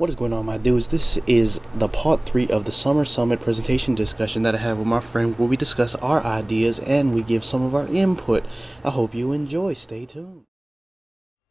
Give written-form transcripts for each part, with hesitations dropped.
What is going on, my dudes? This is the part 3 of the Summer Summit presentation discussion that I have with my friend, where we discuss our ideas and we give some of our input. I hope you enjoy. Stay tuned.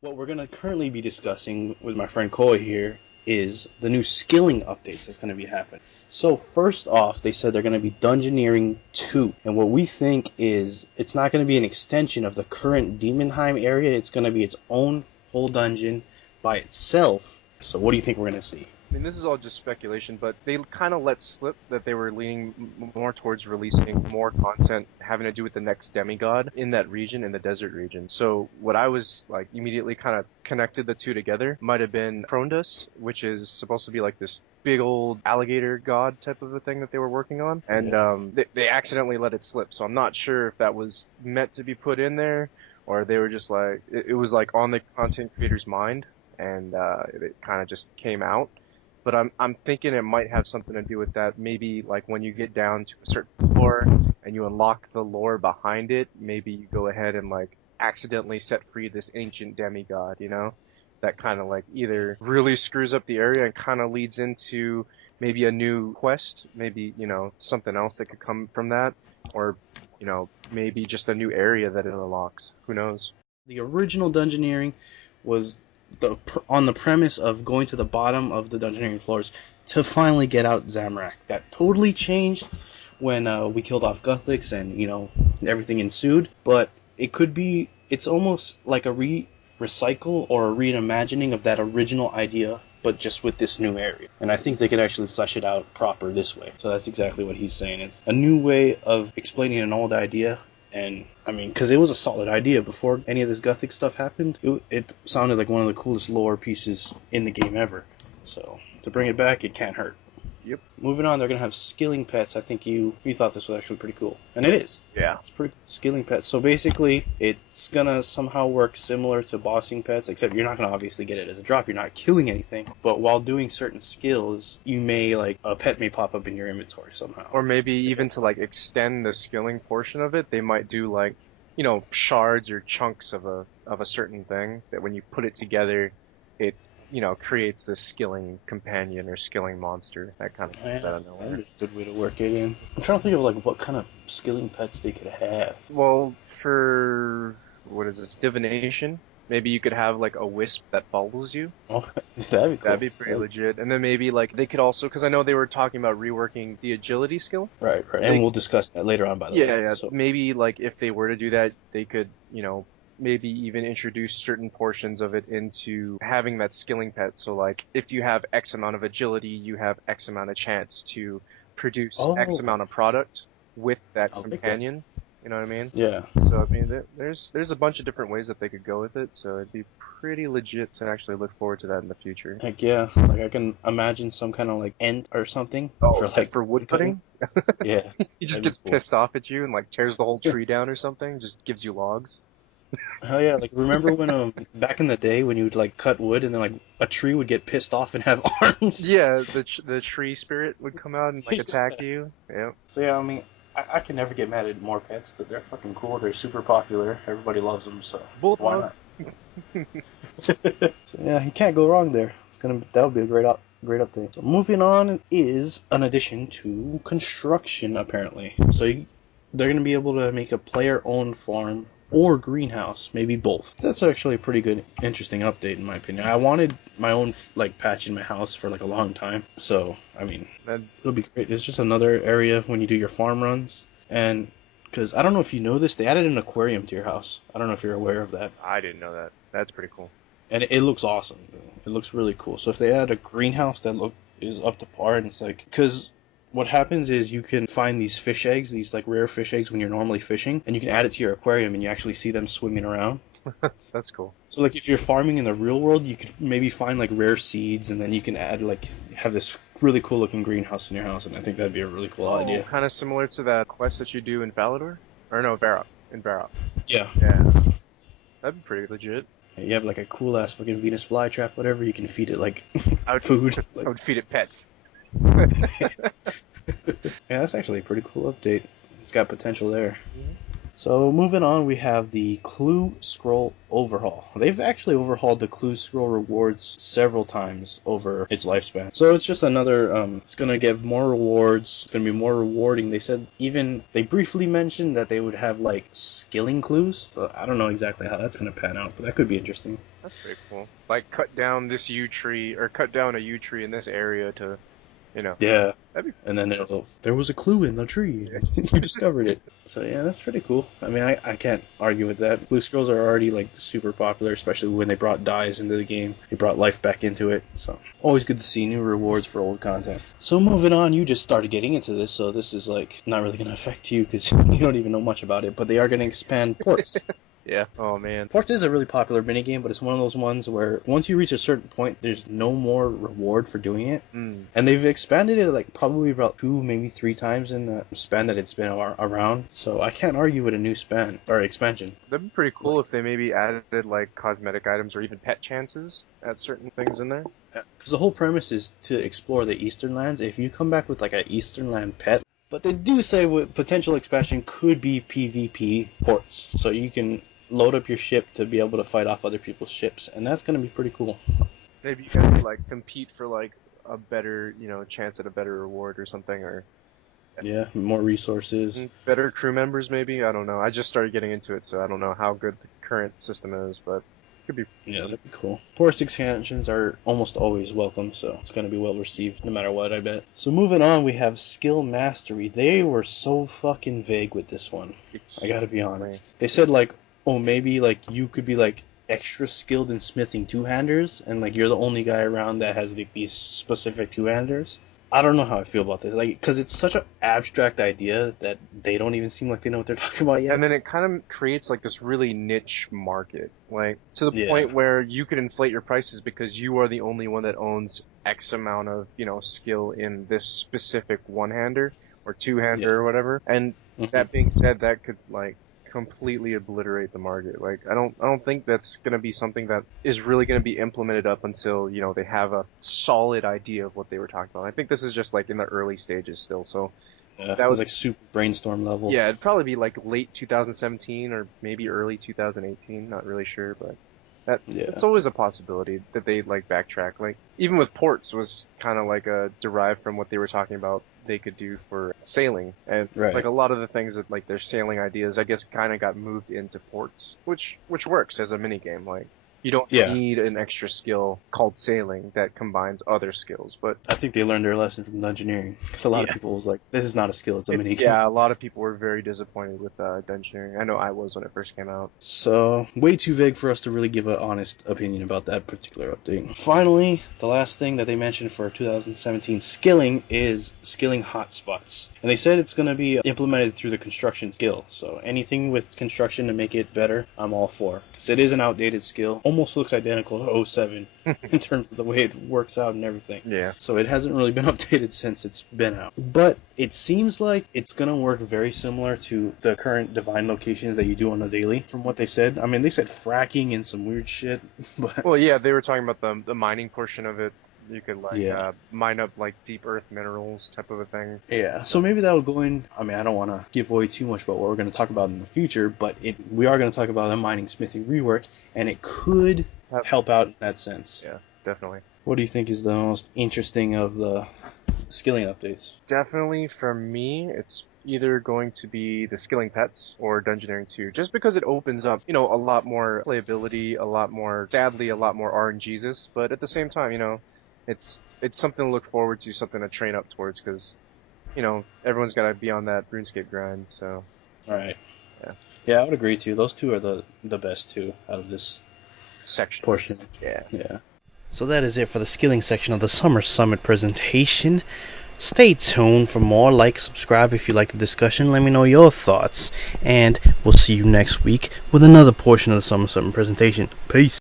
What we're going to currently be discussing with my friend Koi here is the new skilling updates that's going to be happening. So first off, they said they're going to be Dungeoneering 2. And what we think is it's not going to be an extension of the current Demonheim area. It's going to be its own whole dungeon by itself. So what do you think we're going to see? I mean, this is all just speculation, but they kind of let slip that they were leaning more towards releasing more content having to do with the next demigod in that region, in the desert region. So what I was like immediately kind of connected the two together might have been Krondas, which is supposed to be like this big old alligator god type of a thing that they were working on, and they accidentally let it slip. So I'm not sure if that was meant to be put in there, or they were just like it was like on the content creator's mind, and it kind of just came out. But I'm thinking it might have something to do with that. Maybe like when you get down to a certain floor and you unlock the lore behind it, maybe you go ahead and like accidentally set free this ancient demigod, you know? That kind of like either really screws up the area and kind of leads into maybe a new quest, maybe, you know, something else that could come from that, or, you know, maybe just a new area that it unlocks. Who knows? The original Dungeoneering was on the premise of going to the bottom of the Dungeoneering floors to finally get out Zamorak. That totally changed when we killed off Guthlix and, you know, everything ensued. But it's almost like a recycle or a reimagining of that original idea, but just with this new area. And I think they could actually flesh it out proper this way. So that's exactly what he's saying. It's a new way of explaining an old idea. And, I mean, because it was a solid idea before any of this Gothic stuff happened. It sounded like one of the coolest lore pieces in the game ever. So, to bring it back, it can't hurt. Yep. Moving on, they're going to have skilling pets. I think you thought this was actually pretty cool. And it is. Yeah. It's pretty cool. Skilling pets. So basically, it's going to somehow work similar to bossing pets, except you're not going to obviously get it as a drop. You're not killing anything. But while doing certain skills, you may, like, a pet may pop up in your inventory somehow. Or maybe even to like extend the skilling portion of it, they might do like, you know, shards or chunks of a certain thing that when you put it together, it, you know, creates this skilling companion or skilling monster that kind of comes out of nowhere. That'd be a good way to work it in. I'm trying to think of like what kind of skilling pets they could have. Well, for what is this, divination? Maybe you could have like a wisp that follows you. Oh, that'd be cool. That'd be pretty legit. And then maybe like they could also, because I know they were talking about reworking the agility skill. Right. And we'll discuss that later on, by the way. Yeah. So maybe like if they were to do that, they could, you know, maybe even introduce certain portions of it into having that skilling pet. So like if you have X amount of agility, you have X amount of chance to produce X amount of product with that companion. You know what I mean? Yeah. So I mean, there's a bunch of different ways that they could go with it. So it'd be pretty legit to actually look forward to that in the future. Heck yeah! Like I can imagine some kind of like ent or something. Oh, for wood cutting? Yeah. He just gets pissed off at you and like tears the whole tree down or something. Just gives you logs. Hell yeah! Like remember when back in the day when you would like cut wood and then like a tree would get pissed off and have arms. Yeah, the tree spirit would come out and like attack you. Yeah. So yeah, I mean. I can never get mad at more pets. They're fucking cool. They're super popular. Everybody loves them, so why not? So yeah, you can't go wrong there. That'll be a great update. So moving on is an addition to construction apparently. So they're gonna be able to make a player-owned farm or greenhouse, maybe both. That's actually a pretty good, interesting update in my opinion. I wanted my own like patch in my house for like a long time, so I mean it'll be great. It's just another area when you do your farm runs, and because I don't know if you know this, they added an aquarium to your house. I don't know if you're aware of that. I didn't know that. That's pretty cool. And it looks awesome. It looks really cool. So if they add a greenhouse that is up to par, and it's like because what happens is you can find these fish eggs, these like rare fish eggs when you're normally fishing, and you can add it to your aquarium and you actually see them swimming around. That's cool. So like if you're farming in the real world, you could maybe find like rare seeds and then you can add have this really cool looking greenhouse in your house, and I think that'd be a really cool idea. Kind of similar to that quest that you do in Valador? Or no, Varrock. In Varrock. Yeah. That'd be pretty legit. You have like a cool ass fucking Venus flytrap, whatever, you can feed it like food. I would feed it pets. Yeah, that's actually a pretty cool update. It's got potential there. So moving on, we have the Clue Scroll overhaul. They've actually overhauled the Clue Scroll rewards several times over its lifespan. So it's just another, it's going to give more rewards, it's going to be more rewarding. They said they briefly mentioned that they would have like skilling clues. So I don't know exactly how that's going to pan out, but that could be interesting. That's pretty cool. Like cut down this yew tree, or cut down a yew tree in this area to, Yeah. That'd be And then there was a clue in the tree. You discovered it. So yeah, that's pretty cool. I mean, I can't argue with that. Blue scrolls are already like super popular, especially when they brought dyes into the game. They brought life back into it. So always good to see new rewards for old content. So moving on, you just started getting into this, so this is like not really going to affect you because you don't even know much about it. But they are going to expand ports. Yeah. Oh man. Port is a really popular minigame, but it's one of those ones where once you reach a certain point, there's no more reward for doing it. And they've expanded it like probably about 2, maybe 3 times in the span that it's been around. So I can't argue with a new expansion. That'd be pretty cool if they maybe added like cosmetic items or even pet chances at certain things in there. Because the whole premise is to explore the Eastern Lands. If you come back with like an Eastern Land pet, but they do say with potential expansion could be PvP ports, so you can load up your ship to be able to fight off other people's ships, and that's going to be pretty cool. Maybe you can like compete for like a better, chance at a better reward or something, or yeah, more resources, better crew members maybe. I don't know. I just started getting into it, so I don't know how good the current system is, but it could be. Yeah, that'd be cool. Port expansions are almost always welcome, so it's going to be well received no matter what, I bet. So moving on, we have skill mastery. They were so fucking vague with this one. I gotta be honest. They said like, oh, maybe like you could be like extra skilled in smithing two-handers, and like you're the only guy around that has like these specific two-handers. I don't know how I feel about this, like, because it's such an abstract idea that they don't even seem like they know what they're talking about yet. And then it kind of creates like this really niche market, like to the point where you could inflate your prices because you are the only one that owns X amount of skill in this specific one-hander or two-hander or whatever. And that being said, that could like completely obliterate the market. Like I don't think that's going to be something that is really going to be implemented up until they have a solid idea of what they were talking about. I think this is just like in the early stages still, so that was like super brainstorm level. Yeah, it'd probably be like late 2017 or maybe early 2018, not really sure, but it's always a possibility that they like backtrack. Like even with ports was kind of like a derived from what they were talking about they could do for sailing, and like a lot of the things that like their sailing ideas I guess kind of got moved into ports, which works as a mini game. Like you don't need an extra skill called sailing that combines other skills. But I think they learned their lesson from Dungeoneering, because a lot of people was like, this is not a skill, it's a mini game. Yeah, a lot of people were very disappointed with Dungeoneering. I know I was when it first came out. So way too vague for us to really give an honest opinion about that particular update. Finally, the last thing that they mentioned for 2017 skilling is skilling hotspots, and they said it's going to be implemented through the construction skill. So anything with construction to make it better, I'm all for, because it is an outdated skill. Almost looks identical to 07 in terms of the way it works out and everything. Yeah. So it hasn't really been updated since it's been out. But it seems like it's going to work very similar to the current divine locations that you do on a daily, from what they said. I mean, they said fracking and some weird shit. But well, yeah, they were talking about the mining portion of it. You could like mine up like deep earth minerals type of a thing. Yeah, so maybe that'll go in. I mean, I don't want to give away too much about what we're going to talk about in the future, but we are going to talk about a mining smithing rework, and it could help out in that sense. Yeah, definitely. What do you think is the most interesting of the skilling updates? Definitely for me, it's either going to be the skilling pets or Dungeoneering 2, just because it opens up, a lot more playability, a lot more RNGesus, but at the same time, it's something to look forward to, something to train up towards, because, everyone's got to be on that RuneScape grind, so. Alright. Yeah, I would agree too. Those two are the best two out of this section. Portion. Yeah. So that is it for the skilling section of the Summer Summit presentation. Stay tuned for more. Like, subscribe if you like the discussion. Let me know your thoughts. And we'll see you next week with another portion of the Summer Summit presentation. Peace.